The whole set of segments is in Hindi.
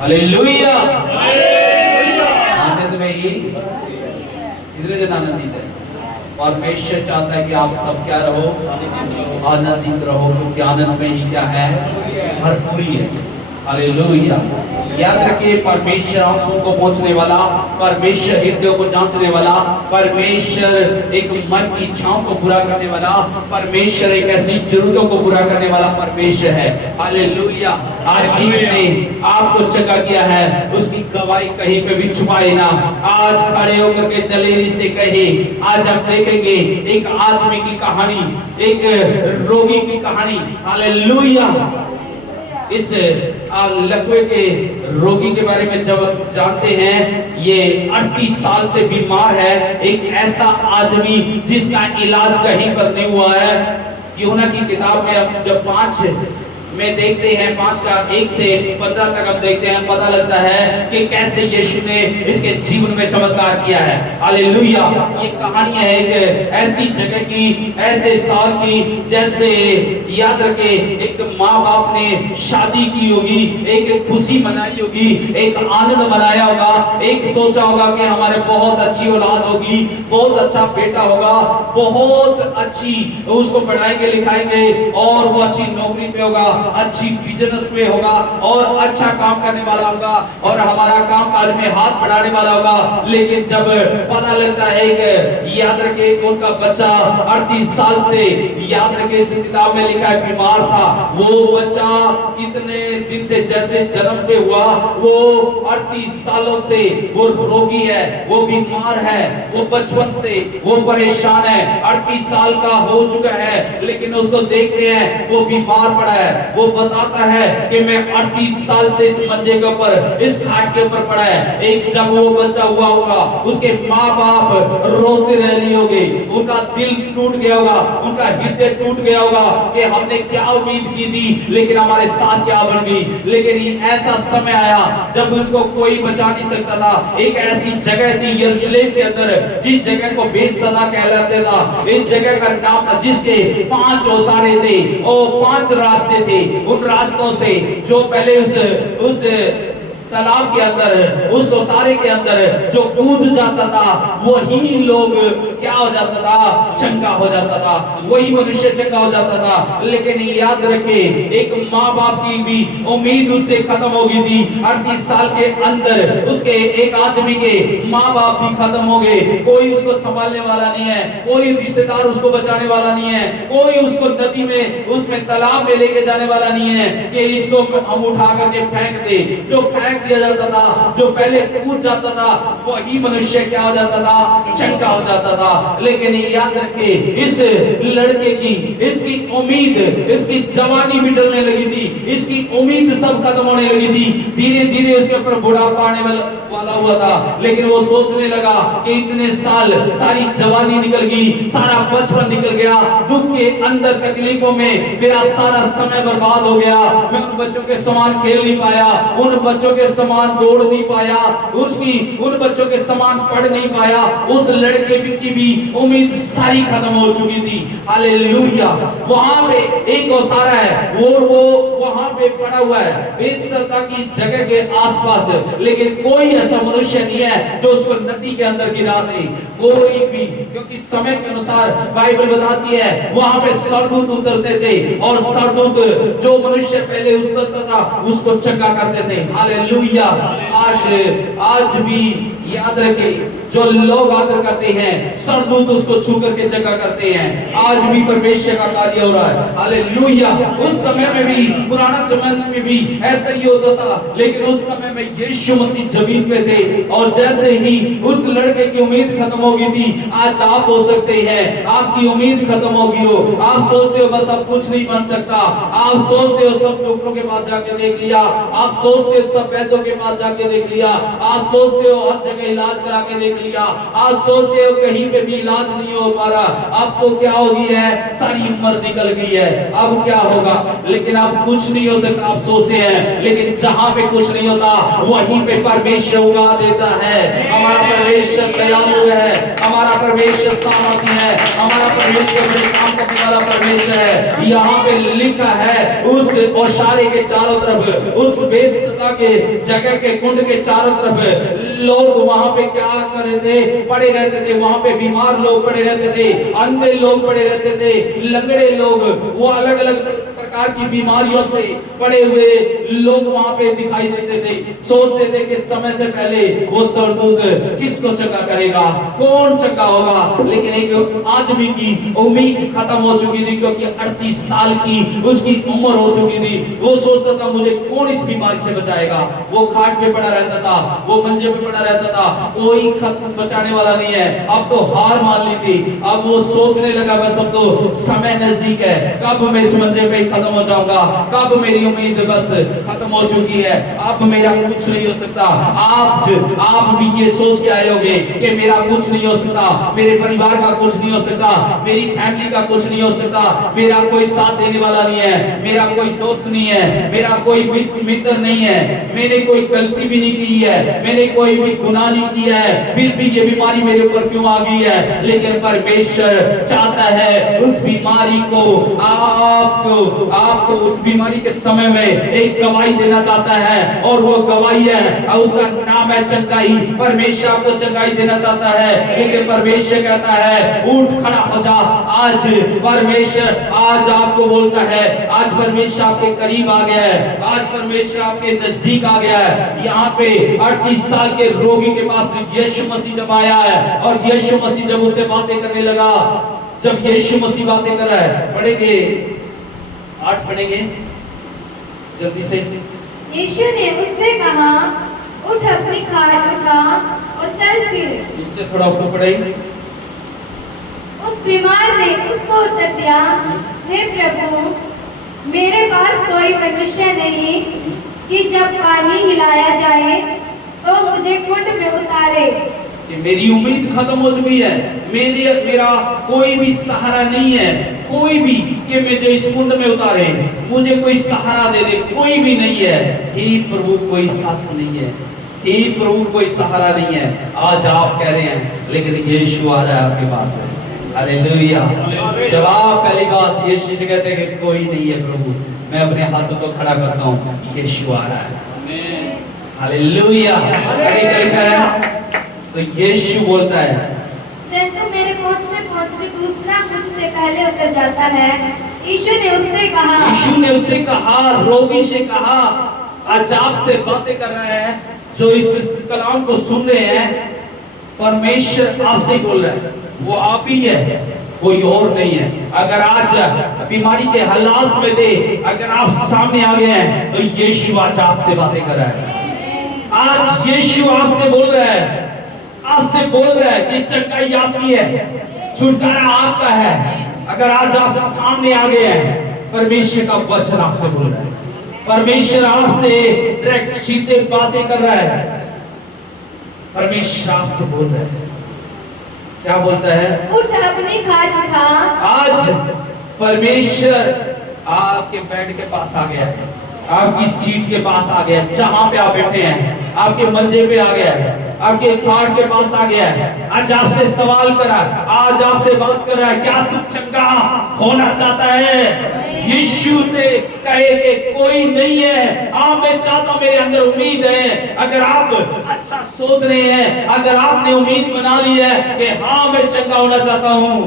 हालेलुया। आनंद में ही कितने दिन आनंदित है? परमेश्वर चाहता है कि आप सब क्या रहो, आनंदित रहो, क्योंकि आनंद में ही क्या है, भरपूरी है। हालेलुया। याद रखिए, परमेश्वर आंसुओं को पहुंचने वाला, परमेश्वर हृदय को जांचने वाला, परमेश्वर एक मन की इच्छाओं को पूरा करने वाला, परमेश्वर एक ऐसी जरूरतों को पूरा करने वाला परमेश्वर है। हालेलुया। आज जिसने आपको चंगा किया है उसकी गवाही कहीं पे भी छुपाए ना। आज खड़े होकर के दलेरी से कहे, आज हम देखेंगे एक आदमी की कहानी, एक रोगी की कहानी। हालेलुया। इस लकवे के रोगी के बारे में जब जानते हैं, ये 38 साल से बीमार है, एक ऐसा आदमी जिसका इलाज कहीं पर नहीं हुआ है। यूहन्ना की किताब में अब जब 5 में देखते हैं, 5 का 1 से 15 तक हम देखते हैं, पता लगता है कि कैसे यीशु ने इसके जीवन में चमत्कार किया है। हालेलुया। ये कहानी है एक ऐसी जगह की, ऐसे स्थान की, जैसे याद रखे एक माँ बाप ने शादी की होगी, एक खुशी मनाई होगी, एक आनंद मनाया होगा, एक सोचा होगा कि हमारे बहुत अच्छी औलाद होगी, बहुत अच्छा बेटा होगा, बहुत अच्छी उसको पढ़ाएंगे लिखाएंगे और वो अच्छी नौकरी पे होगा, अच्छी बिजनेस में होगा और अच्छा काम करने वाला होगा और हमारा काम काज में हाथ बढ़ाने वाला होगा। लेकिन जब पता लगता है कि याद रखे उनका बच्चा 38 साल से, याद रखे इस किताब में लिखा है, बीमार था। वो बच्चा कितने दिन से, जैसे जन्म से हुआ, वो 38 सालों से वो रोगी है, वो बीमार है, वो बचपन से वो परेशान है, 38 साल का हो चुका है। लेकिन उसको देखते हैं वो बीमार पड़ा है। वो बताता है कि मैं 38 साल से इस मंजे के ऊपर, इस खाट के ऊपर पड़ा है। एक जब वो बच्चा हुआ होगा, उसके माँ बाप रोते रह लिए होंगे, उनका दिल टूट गया होगा, उनका हृदय टूट गया होगा कि हमने क्या उम्मीद की थी, लेकिन हमारे साथ क्या बन गई। लेकिन ये ऐसा समय आया जब उनको कोई बचा नहीं सकता था। एक ऐसी जगह थी यरूशलेम के अंदर, जिस जगह को बेतसदा कहलाते था। इस जगह का नाम था जिसके 5 ओसारे थे और 5 रास्ते थे। उन रास्तों से जो पहले उस तालाब के अंदर, उस ओसारे के अंदर जो कूद जाता था, वही लोग क्या हो जाता था, चंगा हो जाता था, वही मनुष्य चंगा हो जाता था। लेकिन याद रखे, एक माँ बाप की भी उम्मीद उससे खत्म हो गई थी। 38 साल के अंदर उसके एक आदमी के माँ बाप भी खत्म हो गए। कोई उसको संभालने वाला नहीं है, कोई रिश्तेदार उसको बचाने वाला नहीं है, कोई उसको नदी में, उसमें तालाब में लेके जाने वाला नहीं है कि इसको हम उठा करके फेंक दे। जो फेंक दिया जाता था, जो पहले कूद जाता था, वही मनुष्य क्या हो जाता था, चंगा हो जाता था। लेकिन याद रखे, इस लड़के की, इसकी उम्मीद, इसकी जवानी भी टलने लगी थी, इसकी उम्मीद सब खत्म होने लगी थी। धीरे धीरे उसके ऊपर बुढ़ापा आने वाला हुआ था। लेकिन वो सोचने लगा कि इतने साल, सारी जवानी निकल गई, सारा बचपन निकल गया, दुख के अंदर तकलीफों में मेरा सारा समय बर्बाद हो गया। मैं उन बच्चों के समान खेल नहीं पाया, उन बच्चों के समान दौड़ नहीं पाया, उन बच्चों के समान पढ़ नहीं पाया। उस लड़के की भी उम्मीद सारी खत्म हो चुकी थी। हालेलुया। वहां पे एक ओसारा है, वो वहां पे पड़ा हुआ है बेतसदा की जगह के आसपास, लेकिन कोई ऐसा मनुष्य नहीं है जो उसको नदी के अंदर गिरा दे, कोई भी। क्योंकि समय के अनुसार बाइबल बताती है वहां पे सरदूत उतरते थे और सरदूत जो मनुष्य पहले उतरता था उसको चंगा करते थे। हालेलुया। आज भी याद रखे, जो लोग आदर करते हैं, सरदूत उसको छू करके चंगा करते हैं। आज भी परमेश्वर का कार्य हो रहा है। हालेलुया। उस समय में भी, पुराना जमाने में भी ऐसा ही होता था। लेकिन उस समय में यीशु मसीह जमीन पे थे और जैसे ही उस लड़के की उम्मीद खत्म हो गई थी, आज आप हो सकते हैं, आपकी उम्मीद खत्म हो गई हो, आप सोचते हो बस अब कुछ नहीं बन सकता, आप सोचते हो सब डॉक्टरों के पास जाके देख लिया, आप सोचते हो सब वैद्यों के पास जाके देख लिया, आप सोचते हो हर जगह इलाज करा के देख लिया। आज सोचते हो कहीं पे भी इलाज नहीं हो पा रहा, अब तो क्या हो गई है, सारी उम्र निकल गई है, अब क्या होगा। लेकिन अब कुछ नहीं हो सकता आप सोचते हैं, लेकिन जहां पे कुछ नहीं होता वहीं पे परमेश्वर उगा देता है। हमारा परमेश्वर दयालु है, हमारा परमेश्वर सामर्थी है, हमारा परमेश्वर बड़े काम करने वाला परमेश्वर है। यहाँ पे लिखा है उस ओशारे के चारों तरफ, उस बेसता के जगह के कुंड के चारों तरफ लोग वहां पे क्या कर रहे थे, पड़े रहते थे। वहां पे बीमार लोग पड़े रहते थे, अंधे लोग पड़े रहते थे, लंगड़े लोग, वो अलग अलग प्रकार की बीमारियों से पड़े हुए लोग वहां पे दिखाई देते थे। सोचते थे कि समय से पहले वो स्वर्गदूत किसको चंगा करेगा, कौन चंगा होगा। लेकिन एक आदमी की उम्मीद खत्म हो चुकी थी, क्योंकि 38 साल की उसकी उम्र हो चुकी थी। वो सोचता था मुझे कौन इस बीमारी से बचाएगा। वो खाट पे पड़ा रहता था, वो मंजे पे पड़ा रहता था, कोई बचाने वाला नहीं है। अब तो हार मान ली थी। अब वो सोचने लगा बस अब तो समय नजदीक है, कब मैं इस मंजे पे खत्म हो जाऊंगा, कब मेरी उम्मीद बस खत्म हो चुकी है, अब मेरा कुछ नहीं हो सकता। आप भी ये सोच के आए होंगे कि मेरा कुछ नहीं हो सकता, मेरे परिवार का कुछ नहीं हो सकता, मेरी फैमिली का कुछ नहीं हो सकता, मेरा कोई साथ देने वाला नहीं है, मेरा कोई दोस्त नहीं है, मेरा कोई मित्र नहीं है, मैंने कोई गलती भी नहीं की है, मैंने कोई भी गुनाह नहीं किया है, फिर भी ये बीमारी मेरे ऊपर क्यों आ गई है। लेकिन परमेश्वर चाहता है उस बीमारी को आपको उस बीमारी के समय में एक गवाही देना चाहता है, और वो गवाही है, उसका नाम है चंगाई। परमेश्वर आपको चंगाई देना चाहता है। लेकिन परमेश्वर कहता है उठ खड़ा हो जा। आज परमेश्वर आज आपको बोलता है, आज परमेश्वर आपके करीब आ गया है, आज परमेश्वर आपके नजदीक आ गया है। यहाँ पे 38 साल के रोगी के पास यीशु मसीह जब आया है, और यीशु मसीह जब उससे बातें करने लगा, जब यीशु मसीह बातें कर रहा है, पढ़ेंगे 8 पढ़ेंगे जल्दी से। यीशु ने उससे कहा, उठ अपनी खाट उठा और चल फिर। उससे थोड़ा ऊपर पढ़ेंगे। उस बीमार ने उसको उत्तर दिया, हे प्रभु, मेरे पास कोई मनुष्य नहीं कि जब पानी हिलाया जाए तो मुझे कुंड में उतारे। कि मेरी उम्मीद खत्म हो चुकी है, मेरा कोई भी सहारा नहीं है, कोई भी कि मुझे इस कुंड में उतारे, मुझे कोई सहारा दे दे, कोई भी नहीं है। हे प्रभु कोई साथ नहीं है, हे प्रभु कोई सहारा नहीं है। आज आप कह रहे हैं, लेकिन यीशु आ रहा है आपके पास है। हालेलुया। जब आप पहली बात यीशु से कहते हैं कि कोई नहीं है प्रभु, मैं अपने हाथों को खड़ा करता हूँ, यीशु आ रहा है। हालेलुया। तो यीशु बोलता है, परंतु मेरे पहुंचते दूसरा मुझसे पहले उतर जाता है। यीशु ने उससे कहा, रोगी से कहा, आज आपसे बातें कर रहे हैं, जो इस कलाम को सुन रहे हैं, परमेश्वर आपसे बोल रहा है, वो आप ही है, कोई और नहीं है। अगर आज बीमारी के हालात में दे, अगर आप सामने आ गए हैं, तो यीशु आज आपसे बातें कर रहा है। आज यीशु आपसे बोल रहा है, आपसे बोल रहा है कि चंगाई आपकी है, छुटकारा आपका है। अगर आज आप सामने आ गए हैं, परमेश्वर का वचन आपसे बोल रहा है, परमेश्वर आपसे डायरेक्ट सीधे बातें कर रहा है। परमेश्वर आपसे बोल रहा है, क्या बोलता है? उठ अपनी खाट उठा। आज परमेश्वर आपके बेड के पास आ गया है, आपकी सीट के पास आ गया है, जहां पे आप बैठे हैं, आपके मंजे पे आ गया है, आपके खाट के पास आ गया है। आज आपसे सवाल करा, आज आपसे बात कर रहा है, क्या तू चंगा होना चाहता है? यीशु से कहे कि कोई नहीं है, हाँ मैं चाहता हूं, मेरे अंदर उम्मीद है। अगर आप अच्छा सोच रहे हैं, अगर आपने उम्मीद बना ली है कि हाँ मैं चंगा होना चाहता हूं,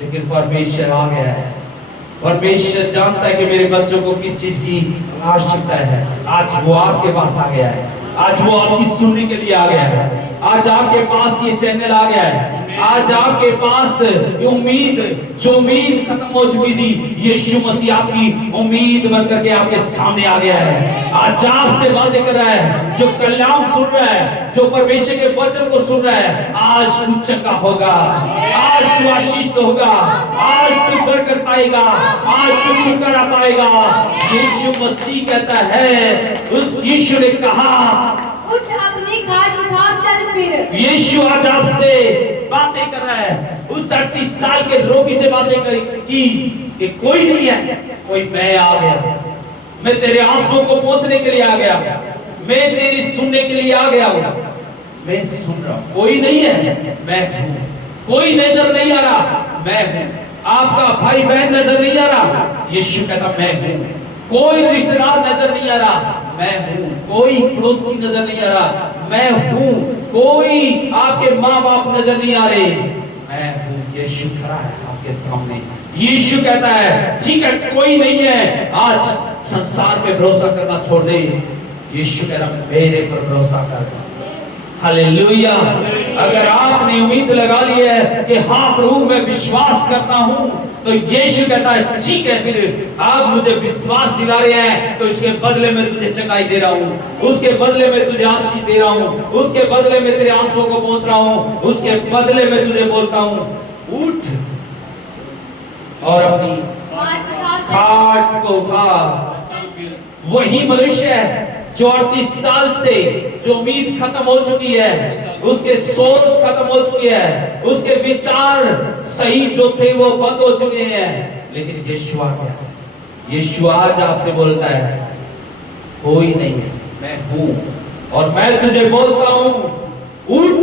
लेकिन परमेश्वर आ गया है। परमेश्वर जानता है कि मेरे बच्चों को किस चीज की आवश्यकता है। आज वो आपके पास आ गया है, आज वो आपकी सुनने के लिए आ गया है, आज आपके पास ये चैनल आ गया है, आज आपके पास उम्मीद, जो उम्मीद खत्म हो चुकी थी, यीशु मसीह आपकी उम्मीद बनकर के आपके सामने आ गया है। आज आपसे बातें कर रहा है, जो कलाम सुन रहा है, जो परमेश्वर के वचन को सुन रहा है, आज तू चंगा होगा, आज तू आशीष होगा, आज तू बरकत पाएगा, आज तू छुटकारा पाएगा। यीशु मसीह कहता है, उस यीशु ने कहा, उठ अपनी खाट उठा चल फिर। यीशु आज आपसे बातें कर रहा है। उस 38 साल के रोगी से बातें की कि कोई नहीं है, कोई मैं आ गया। मैं तेरे आंसुओं को पोंछने के लिए आ गया, मैं तेरी सुनने के लिए आ गया हूं। मैं सुन रहा हूं, कोई नहीं है, मैं हूं। कोई नजर नहीं आ रहा, मैं हूं। आपका भाई बहन नजर नहीं आ रहा, यीशु कहता मैं हूं। कोई रिश्तेदार नजर नहीं आ रहा, मैं हूं। कोई पड़ोसी नजर नहीं आ रहा, मैं हूं। कोई आपके माँ बाप नजर नहीं आ रहे, मैं हूं। यीशु खड़ा है आपके सामने। यीशु कहता है ठीक है, कोई नहीं है, आज संसार पे भरोसा करना छोड़ दे। यीशु कह रहा मेरे पर भरोसा कर। हालेलुया। अगर आपने उम्मीद लगा ली है कि हाँ प्रभु मैं विश्वास करता हूं, तो यीशु कहता है ठीक है, फिर आप मुझे विश्वास दिला रहे हैं, तो इसके बदले में तुझे चंगाई दे रहा हूं, उसके बदले में तुझे आशीष दे रहा हूं, उसके बदले में तेरे आंसुओं को पोंछ रहा हूं, उसके बदले में तुझे बोलता हूं उठ और अपनी खाट को उठा। वही मनुष्य है जो 38 साल से जो उम्मीद खत्म हो चुकी है, उसके सोच खत्म हो चुकी है, उसके विचार सही जो थे वो बंद हो चुके हैं, लेकिन यीशु आ गया। यीशु आज आपसे बोलता है कोई नहीं है, मैं हूं और मैं तुझे बोलता हूं उठ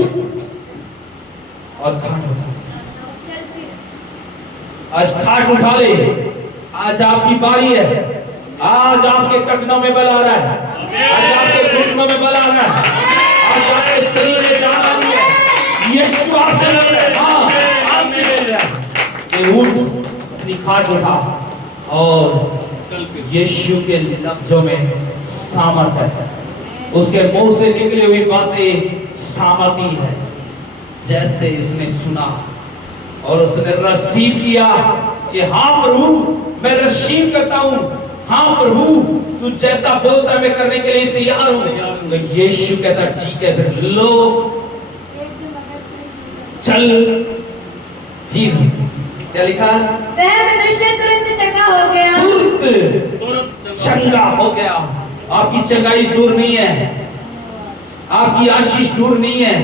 और खाट उठा। आज खाट उठा ले, आज आपकी बारी है। आज आपके कटनों में बल आ रहा है, आज आपके घुटनों में बल आ रहा है, आज आपके शरीर में जान आ रही है। यीशु आपसे लग रहा है, हाँ आपसे लग रहा है कि उठ अपनी खाट उठा। और यीशु के लफ्जों में सामर्थ है, उसके मुंह से निकली हुई बातें सामर्थी है। जैसे उसने सुना और उसने रिसीव किया कि हाँ प्रभु मैं रिसीव करता हूं, हाँ प्रभु तू जैसा बोलता है मैं करने के लिए तैयार हूं। तो यीशु कहता ठीक है, फिर लो चल। फिर क्या लिखा? वह मनुष्य तुरंत चंगा हो गया। तुरंत चंगा हो गया। आपकी चंगाई दूर नहीं है, आपकी आशीष दूर नहीं है,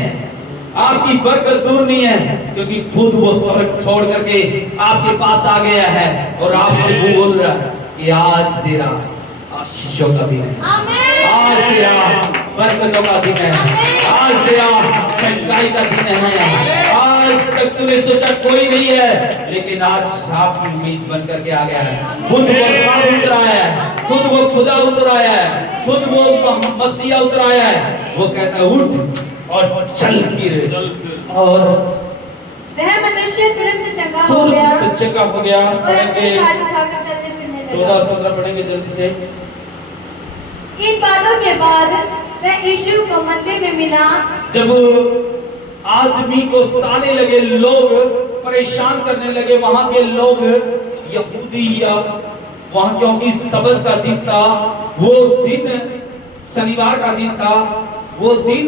आपकी बरकत दूर नहीं है, क्योंकि खुद वो स्वर्ग छोड़ करके आपके पास आ गया है और आपसे वो बोल रहा है कि आज तेरा आशीषों का दिन है, आज तेरा बरकतों का दिन है, आज तेरा चंगाई का दिन है। आज तक तूने सोचा कोई नहीं है, लेकिन आज आपकी उम्मीद बन करके आ गया है। खुद वो प्रभु उतर आया है, खुद वो खुदा उतर आया है, खुद वो मसीहा उतर आया है। वो कहता है उठ और चल फिर। और वह मनुष्य तुरंत चंगा हो गया। तुरंत चंगा हो गया। पढ़ेंगे 14-15 पढ़ेंगे जल्दी से। इन बातों के बाद वह यीशु को मंदिर में मिला। जब आदमी को सताने लगे लोग, परेशान करने लगे वहां के लोग, यहूदी या वहां, क्योंकि सब्त का दिन था, वो दिन शनिवार का दिन था, वो दिन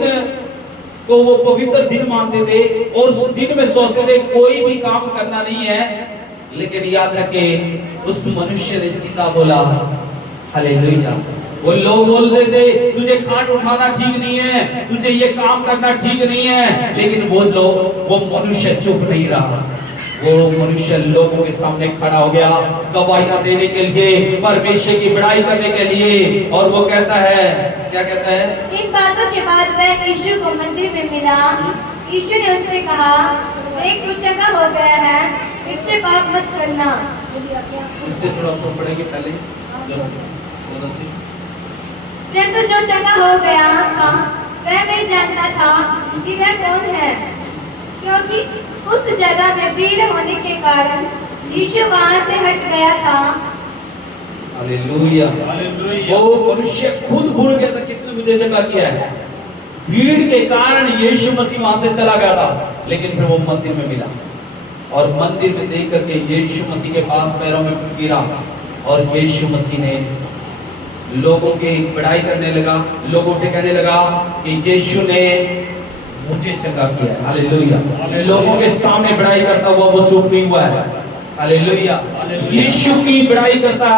को वो पवित्र दिन मानते थे और उस दिन में सोचते थे कोई भी काम करना नहीं है। लेकिन याद रखे उस मनुष्य ने सीधा बोला हालेलुया। वो लोग बोल रहे थे तुझे खाट उठाना ठीक नहीं है, तुझे ये काम करना ठीक नहीं है, लेकिन वो मनुष्य चुप नहीं रहा। वो मनुष्य लोगों के सामने खड़ा हो गया गवाहियां देने के लिए, परमेश्वर की बड़ाई करने के लिए। और वो कहता है, क्या कहता है? इन बातों के बाद वह यीशु को मंदिर में मिला। यीशु ने उससे कहा देख तू चंगा हो गया है, इससे पाप मत करना। इससे थोड़ा तो पढ़ेंगे पहले। परंतु जो चंगा हो गया था वह नहीं जानता था कि वह कौन है, क्योंकि उस जगह में भीड़ होने के कारण यीशु वहां से हट गया था। हालेलुया। वो मनुष्य खुद भूल गया था किसने मुझे चंगा किया है। भीड़ के कारण यीशु मसीह वहां से चला गया था, लेकिन फिर वो मंदिर में मिला और मंदिर में देख करके यीशु मसीह के पास पैरों में गिरा और यीशु मसीह ने लोगों की बड़ाई करने लगा, लोगों से कहने लगा कि यीशु ने मुझे चंगा किया है। हालेलुया। लोगों के सामने बड़ाई करता हुआ वो चुप नहीं हुआ है। हालेलुया। यीशु की बड़ाई करता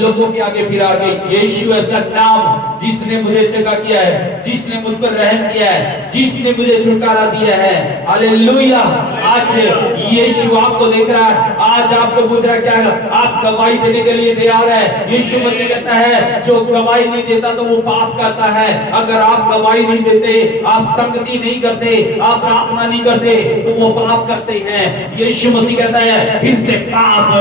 लोगों के आगे फिर आगे, यीशु ऐसा नाम जिसने मुझे चंगा किया है, जिसने मुझ पर रहम किया है, जिसने मुझे छुटकारा दिया है। हालेलुया। आज यीशु आपको देख रहा है, आज आपको पूछ रहा है क्या आप गवाही देने के लिए तैयार है? यीशु मसीह कहता है जो गवाही नहीं देता तो वो पाप करता है। अगर आप गवाही नहीं देते, आप संगति नहीं करते, आप प्रार्थना नहीं करते तो वो पाप करते हैं। यीशु मसीह कहता है फिर से पाप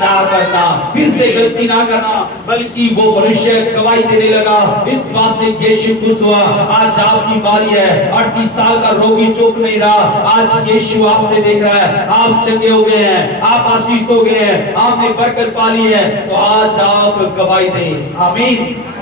ना करना, फिर से गलती ना करना, बल्कि वो मनुष्य गवाही देने लगा। इस बात से यीशु खुश हुआ। आज आपकी बारी है। 38 साल का रोगी चुप नहीं रहा। आज यीशु आपसे देख रहा है, आप चंगे हो गए हैं, आप आशीष हो गए हैं, आपने बरकत पा ली है, तो आज आप गवाही दें। आमीन।